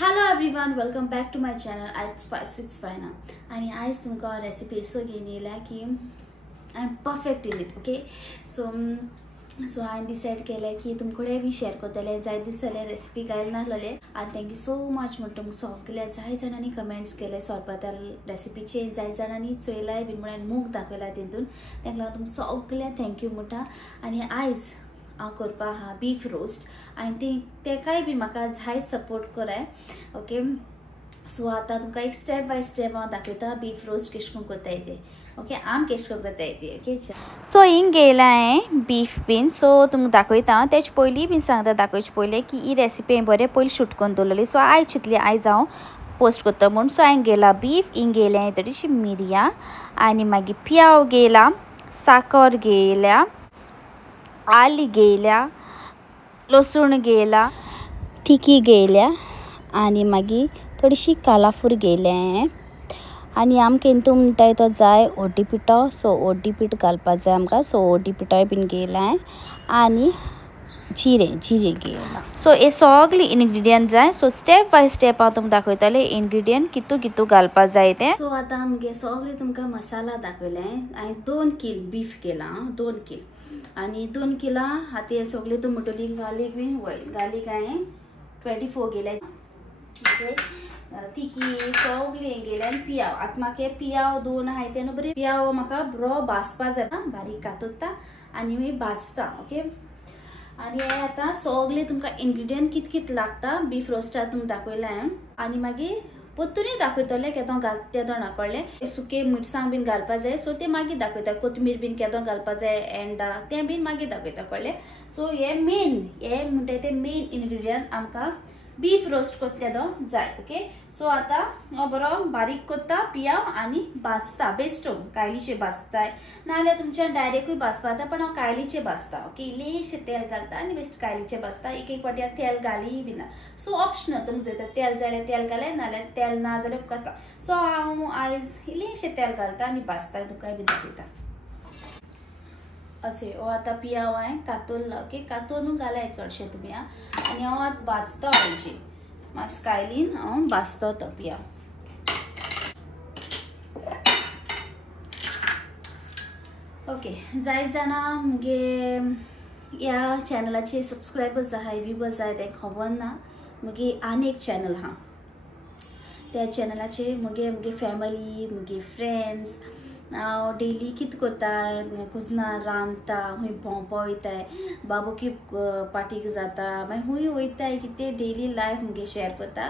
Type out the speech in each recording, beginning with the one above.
Hello everyone, welcome back to my channel at Spice with Spina. आणि आज तुमका recipe असो घेऊन येयला की I am perfect in it. Okay so हांवें डिसायड केलें की तुमकडेन बी शेअर करतलें. जाय दिसतलें रेसिपी गायल नासलें आनी थँक्यू सो मच म्हणटा तुमकां सगळ्या जाय जाणांनी कमेंट्स केले सोरपात्या रेसिपीचे. जाय जाणांनी चोयलाय बीन म्हळ्यार मोग दाखयला तितून तांकां लागून तुमकां सगळ्या थँक्यू म्हणटा. आनी आयज हांव करपा हा बीफ रोस्ट आनी तेकाय बी म्हाका जायत सपोर्ट कराय. ओके सो आतां तुमकां एक स्टेप बाय स्टेप हांव दाखयता बीफ रोस्ट कशें करून करताय ते. ओके आम कशें करून करताय ते. ओके सो हिंग घेयला हांवें बीफ बीन. सो तुमकां दाखयता तेचे पयलीं बीन सांगता दाखोवचे पयलीं की ही रेसिपी हांवें बरें पयलीं शूट करून दवरलेली. सो आयज चिंतली आयज हांव पोस्ट करता म्हूण. सो हांवें घेयला बीफ, हिंग घेयलें हांवें थोडीशी मिरयां आनी मागीर पियाव घेयला, साकर घेयल्या, आली घेयल्या, लसूण घेयला, तिकी घेयल्या आनी मागीर थोडीशी कालाफूर घेयले हांवें. आनी आमकां इंतू म्हणटाय तो जाय ओटी पिठो. सो ओटी पीठ घालपाक जाय आमकां. सो ओटी पिठोय बीन घेयला हांवें आनी जिरे घेयला. सो हे सगळे इनग्रिडियंट जाय. सो स्टेप बाय स्टेप हांव तुमकां दाखयतलें इनग्रिडियंट कितू घालपाक जाय ते. सो आतां आमगे सगळे तुमकां मसाला दाखयले. हांवें 2 किल बीफ केला. 2 किल आनी 2 किला हाती सगळे तूं म्हणटली गार्लीक बीन गार्लीक हांवें 24 गेले. तिकी सगळे गेले आनी पियाव. आतां म्हाका हे पियाव 2 आहाय ते न्हू बरें. पियाव म्हाका बरो भाजपा जाय. बारीक कातोत्ता आनी मागीर भाजता. ओके आनी हे आतां सगळे तुमकां इनग्रिडियंट कित लागता बीफ रोस्टाक तुमकां दाखयला हांवें. आनी मागीर पोत्तुनूय दाखयतलें केदों तेदों नाकोडलें. सुके मिरसांग बीन घालपाक जाय. सो ते मागीर दाखयता. कोथमीर बीन केदों घालपाक जाय एंडा तें बीन मागीर दाखयता कळ्ळें. सो हे म्हणटा ते मेन इनग्रिडियंट आमकां बीफ रोस्ट करतलेलो जाय. ओके सो आतां हो बरो बारीक करता पियाव आनी भाजता बेश्टो कायलीचे भाजताय नाल्यार तुमच्यान डायरेक्टूय भाजपा जाता. पण हांव कायलीचे भाजता. ओके इल्लेशें तेल घालता आनी बेस्ट कायलीचे भाजता. एक फावटी तेल घाली बीन. सो ऑप्शनल तुमकां जर तेल जाय जाल्यार तेल घाले नाल्यार तेल ना जाल्यार उपकारता. सो हांव आयज इल्लेशें तेल घालता आनी भाजता तुमकां बीन दाखयता. अच्छे हो आतां पियाव हांवें कातोरला. ओके कातोरून घालाय चडशे तुमी आनी हांव आतां भाजता हेजी मातशें कायलीन हांव भाजता तो पियाव. ओके जाय जाणां मुगे ह्या चॅनलाचे सबस्क्रायबर्स आहाय व्ह्यूवर्स आहाय ते खबर ना. मुगे आनी एक चॅनल आहा त्या चॅनलाचे मुगे फॅमिली मुगे फ्रेंड्स हांव डेली कित कोत्ताय कुजना रांदता हूंय भोंवपा वयताय बाबूकी पार्टीक जाता मागीर हूंय वयताय कितें डेली लायफ मुगे शेअर करता.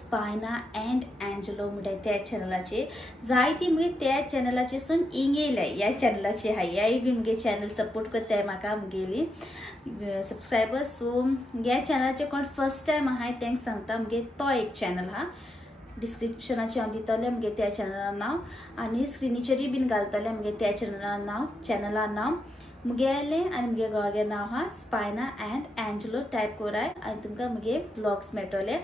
स्पायना एंड एंजलो म्हणटाय त्या चॅनलाचे जायती मुगे त्या चॅनलाचे सून हिंग येयल्या ह्या चॅनलाचे आहाय. ह्याय बी मुगे चॅनल सपोर्ट करताय म्हाका मुगेली सबस्क्रायबर्स. सो ह्या चॅनलाचे कोण फर्स्ट टायम आहाय तेंक सांगता मुगे तो एक चॅनल आहा. डिस्क्रिप्शनाचे हांव दितलें मुगे त्या चॅनलान नांव आनी स्क्रिनीचेरूय बीन घालतलें मुगे त्या चॅनलान नांव मुगेलें आनी मुगे घोवागे नांव आहा स्पायना एंड एंजलो टायप कोराय आनी तुमकां मुगे व्लॉग्स मेळटले.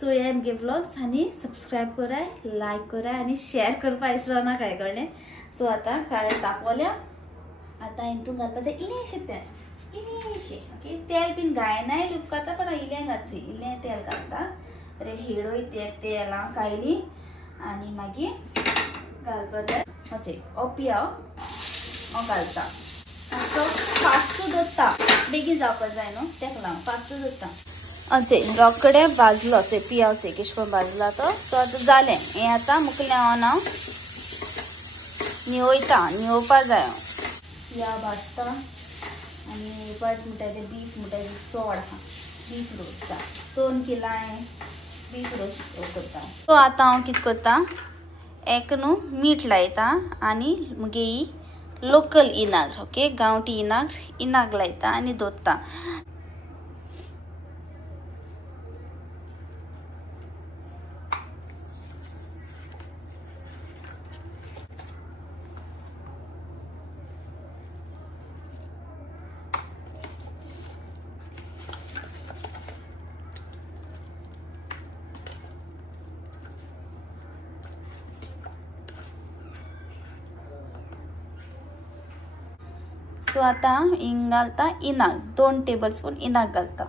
सो हे मुगे व्लॉग्स आनी सबस्क्रायब कोराय लायक कोराय आनी शेअर करपा विसरोना काय कळ्ळें. सो आतां काय तापवल्या आतां हितून घालपाक जाय इल्लेशें तेल इल्लेशें. ओके तेल बीन गायनाय उपकारता पण इल्लें घालचें. इल्लें तेल घालता बरें हेडोय तेल कायली आनी मागीर घालपाक जाय अशें हो पियाव हांव घालता. सो फास्टू दवरता बेगीन जावपाक जाय न्हू तेका लागून फास्टू दवरता. अशें रोकडे भाजलो अशें पियावचे कशें करून भाजला तो. सो आतां जालें हें आतां मुकलें हांव ना निवोवपा जाय. हांव पियाव भाजता आनी बट म्हणटाय तें बीफ म्हणटाय चोड आहा बीफ रोस्टा 2 किला हांवें बीफ रोस्ट करता. सो आतां हांव कितें करता एक न्हू मीठ लायता आनी मुगे ही लोकल इनाग्स ओके गांवठी इनाग लायता आनी दवरता. सो आतां हिंग घालता इनाक 2 टेबल स्पून इनाक घालता.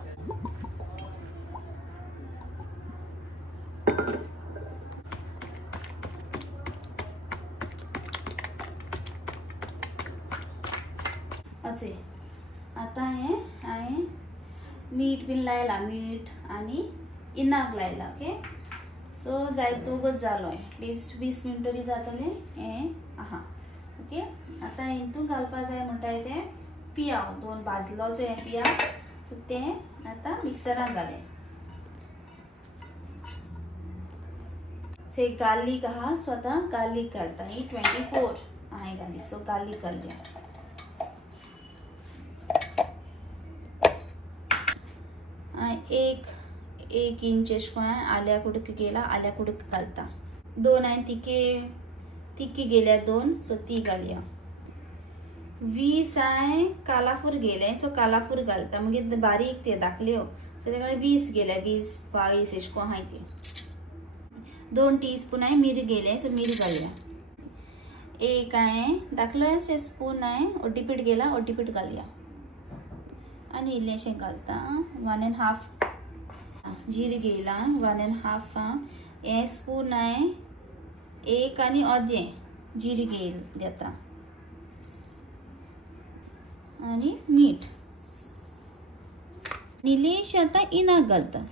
मीठ बीन लायला, मीठ आनी इनाक लायला. ओके, सो जायतो वगत जालो, एटलिस्ट 20 मिनट तरी जातले हे आहा. ओके, आता हितून घालपा जाय म्हणटाय ते पियाव, 2 भाजलो जो हे पियाव, सो ते आता मिक्सरान घाले. से गार्लिक आहा, सो आता गार्लिक घालता. ही 24 आहे गार्लिक, सो गार्लिक घालया. एक इंच अशें आल्या कुडक गेला, आल्या कुडक घालता. 2 हांवें तिकी गेल्या 2, सो ती घालया. 20 हांवें कालाफूर गेले, सो कालाफूर घालता. मागीर बारीक ते धाकल्यो, सो तेका 20 गेल्या, 20-22 अशें कोण हाय ती. 2 टीस्पून हांवें मीर गेले, सो मीर घालया. एक हांवें धाकलो से स्पून हांवें ओटीपीठ गेला, ओटीपीठ घालया. आनी इल्लेशें घालता. 1.5 जीर गेला, 1.5 हे स्पून हांवें 1 आनी अर्दें जीर घेता. आनी मीठ, इल्लेशें आतां इनाक घालता.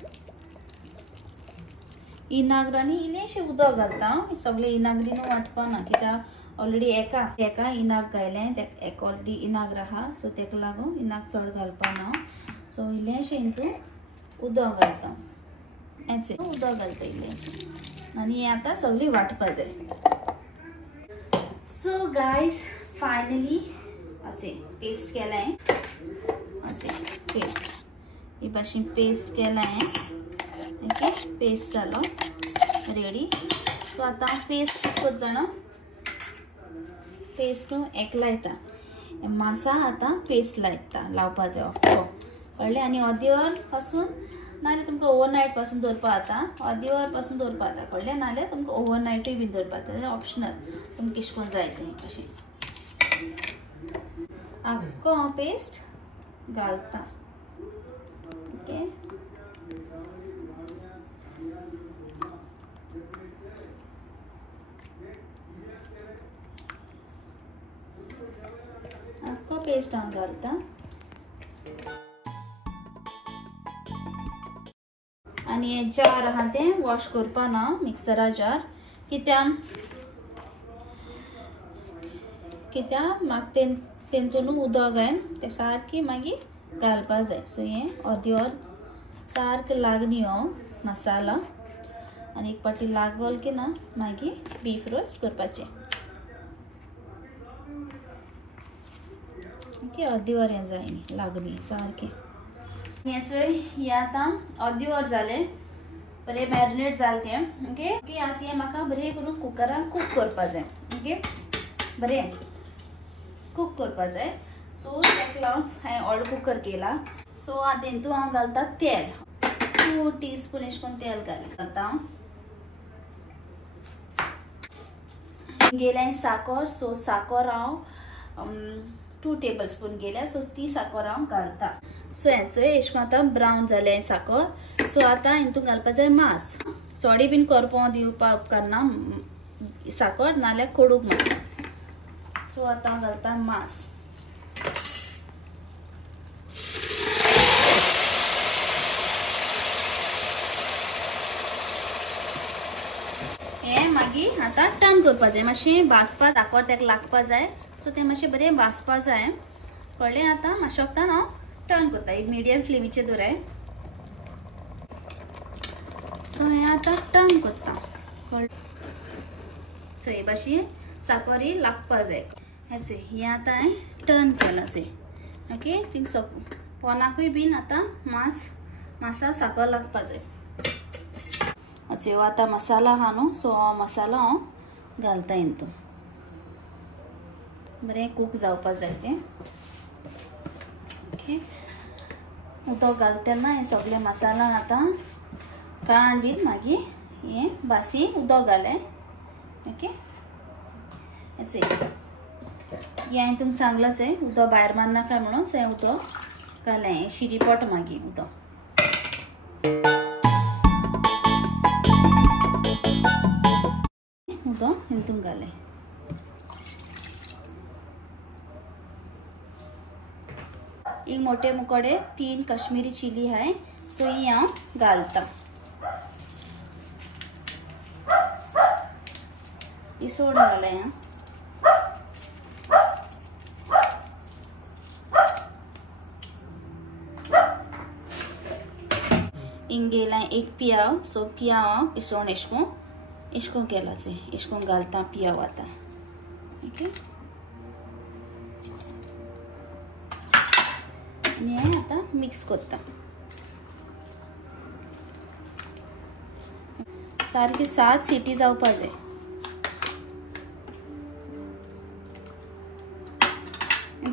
इनाक आनी इल्लेशें उदक घालता. सगळें इनाक दिवन वांटपाना, कित्याक ऑलरेडी एका इनाक घायलें, एक ऑलरेडी इनाक आहा, सो तेका लागून इनाक चड घालपाना. सो इल्लेशें हितून उदक घालता. हेचें उदक घालता इल्लेशें, आनी हें आतां सगळें वांटपा जाय. सो गायज, फायनली अशें पेस्ट केलें. पेस्ट ही भाशेन पेस्ट केलें. ओके, पेस्ट जालो रेडी. सो आतां पेस्ट कोत जाणा पेस्ट एक लायता. मासा आतां पेस्ट लावपा जाय, कळ्ळें. आनी अर्दे वर पासून, नाल्यार तुमकां ओवरनायट पासून दवरपा जाता, अर्दे वर पासून दवरपा जाता, कळ्ळें. नाल्यार तुमकां ओवरनायटूय बीन दवरपा जाता, ऑप्शनल, तुमकां किश कोन जाय तें अशें. आख्खो हांव पेस्ट घालता. ओके, आख्खो पेस्ट हांव घालता. आनी हे जार आहा तें वॉश करपा ना, मिक्सरा जार, कित्याक म्हाका तेतून उदक घायन ते सारकी मागीर घालपा जाय. सो हे अर्दे वर सारकें लागनियो मसाला, आनी एक पाटी लागल की ना मागीर बीफ रोस्ट करपाचें. ओके, अर्दे वर हें जाय न्ही, लागनी सारकें. हे आतां अर्दे वर जालें, बरें मॅरिनेट जालें तें. ओके, आतां हें म्हाका बरें करून कुकरान कूक करपा जाय. ओके, बरें कूक करपा जाय. सो तेका लागून हांवें ऑर्डर कुकर केला. सो आतां हितून हांव घालता तेल. 2 टीस्पून अशें करून तेल घालता. गेलें साकर, सो साकर हांव 2 टेबलस्पून गेल्या, सो ती साकर हांव घालता. सो हेचो अशें करून आतां ब्रावन जालें साकर. सो आतां हितून घालपा जाय मांस. चोडे बीन करपो दिवपा उपकारना साकर, नाल्यार कडूक मागता. सो आतां घालता मांस. हे मागीर आतां टर्न करपा जाय, मातशें भाजपा, साकर तेका लागपा जाय. सो तें मातशें बरें भाजपा जाय, कळ्ळें. आतां मातशें वगतान हांव टर्न करता, एक मिडियम फ्लेमीचेर दवराय. सो हें आतां टर्न करता, सो हे भाशेन साकर ही लागपा जाय. हें आतां हांवें टर्न केलां से. ओके, थिंग पोनाकूय बीन आतां मासा साकर लागपा जाय. हो आतां मसाला आहा न्हू, सो हो मसाला हांव घालता हितून. बरें कूक जावपा जाय तें. ओके, उदक घालता तेन्ना हे सगळे मसाला आतां काण बीन मागीर हे बासी उदक घालें. ओके, हे हांवें तुमकां सांगलांच आहे, उदक भायर मारनाका म्हणून. सो हें उदक घालें, शिरीपट मागीर उदक. उदक हितून घालें. एक मोठे मुकोडे 3 काश्मीरी चिली आहे सो ही हांव घालता ही सोड घालाय हां इंगेला एक पियाव सो पियाव पिसोन इश्को केला से इश्को घालता पियाव आता ओके आणि आता मिक्स करता सारखी 7 सीटी जावपा जाय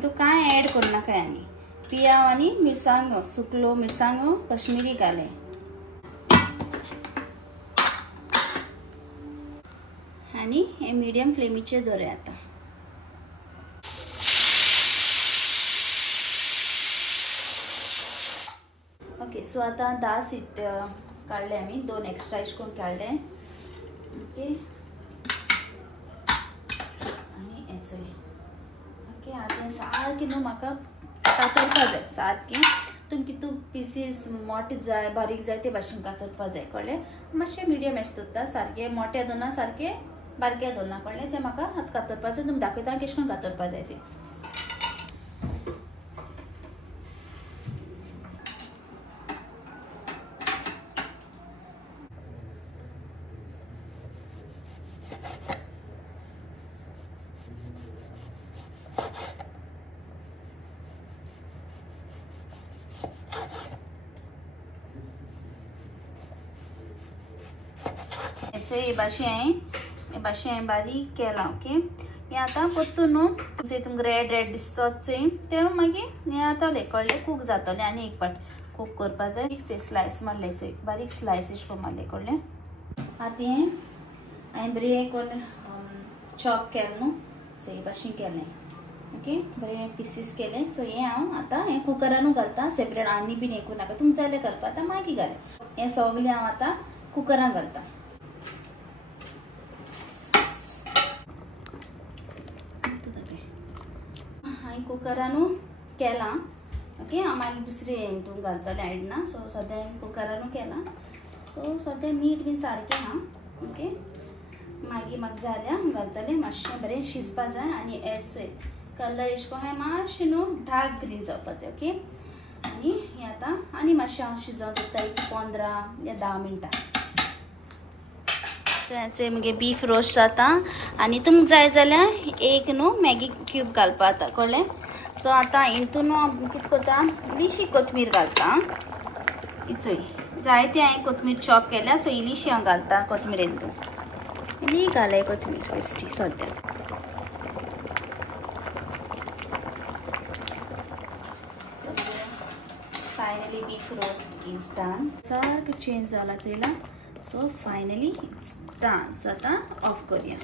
तो काय ऐड करू नका आणि पियाव आणि मिरसांगो सुकलो मिरसांगो काश्मीरी घाले आणि हे मीडियम फ्लेमीचे दवरे आता ओके सो आता 10 सीट काढले आम्ही 2 एक्स्ट्रा इश्कोन काढले ओके आणि याचे ओके आता सारखे न्हू म्हाका कातरपा जाय सारखे तुमकी तू पीसीस मोठे जाय बारीक जाय ते भाशेन कातरपा जाय कळ्ळे मातशे मिडियम एश दवरता सारखे मोठे दोना सारखे बारके दोना कळ्ळे ते म्हाका आतां कातरपाचें तुमकां दाखयता कशें करून कातरपा जाय ते ये भाशे बारीक केला ओके हे आता परतून जे तुमकां रेड दिसता ते मागीर हे जातले कळ्ळे कूक जातले आनी एक पाट कूक करपा जाय स्लायस मारले बारीक स्लायस इश्को मारले कळ्ळे आतां हे हांवें बरें करून चॉप केलें न्हू सो हे भाशेन केलें ओके बरें पीसीस केले सो हे हांव आतां हे कुकरानू घालता सेपरेट आनी बीन हे करूं नाका तुमचे जाल्यार घालपा आतां मागीर घाले हे सगळें हांव आतां कुकरान घालता कुकरानू केला ओके मागीर दुसरे हितून घालतले आयडना सो सद्या कुकरानू केला सो सद्या मीठ बीन सारकें हा ओके मागीर म्हाका जाल्यार घालतले मातशें बरें शिजपा जाय आनी हेचो कलर एशको हांवें मातशें न्हू डार्क ग्रीन जावपा जाय ओके आनी हें आतां आनी मातशें हांव शिजोवन दवरता एक 15 या 10 मिनटां हेचे मगे बीफ रोस्ट जाता आनी तुमकां जाय जाल्यार एक न्हू मॅगी क्यूब घालपा जाता कळ्ळें सो आतां हितून कितें करता इल्लीशी कोथमीर घालता इचोय जायते हांवें कोथमीर चॉप केल्या सो इल्लीशी हांव घालता कोथमीर हितून इल्ली घालाय कोथमीर बेश्टी सद्या finally beef roast is done सारकें चेंज जाला चोयला so finally it's done so आता ऑफ करूया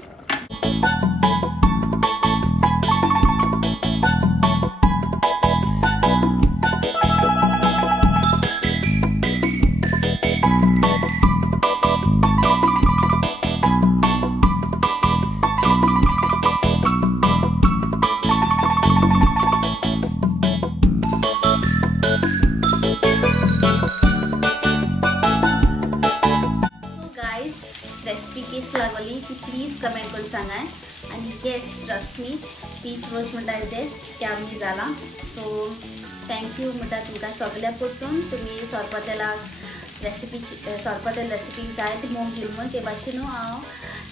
रेसिपी कशी लागली ती प्लीज कमेंट करून सांगा आणि yes trust me beef roast म्हणटा ते कॅमी जाला सो थँक्यू म्हणटा तुमकां सगळ्या परतून तुम्ही सोरपातेला रेसिपी जायत मोग दिली म्हणून ते भाशेन हांव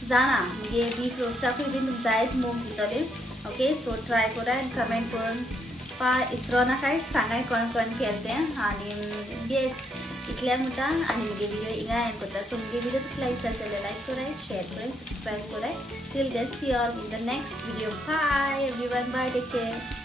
जाणा म्हणजे बीफ रोस्टाकूय बीन जायत मोग दितले ओके सो ट्राय करा आनी कमेंट करून इसरो नाकाय सांगाय कोण कोण केलें तें आनी येस इतल्या म्हणटा आनी मुगे व्हिडिओ हिंगा एंड करता सो मुगे व्हिडिओ लायक जाल्यार लायक कराय शेअर कराय सब्सक्राइब कराय till then see you all in the next video bye everyone bye take care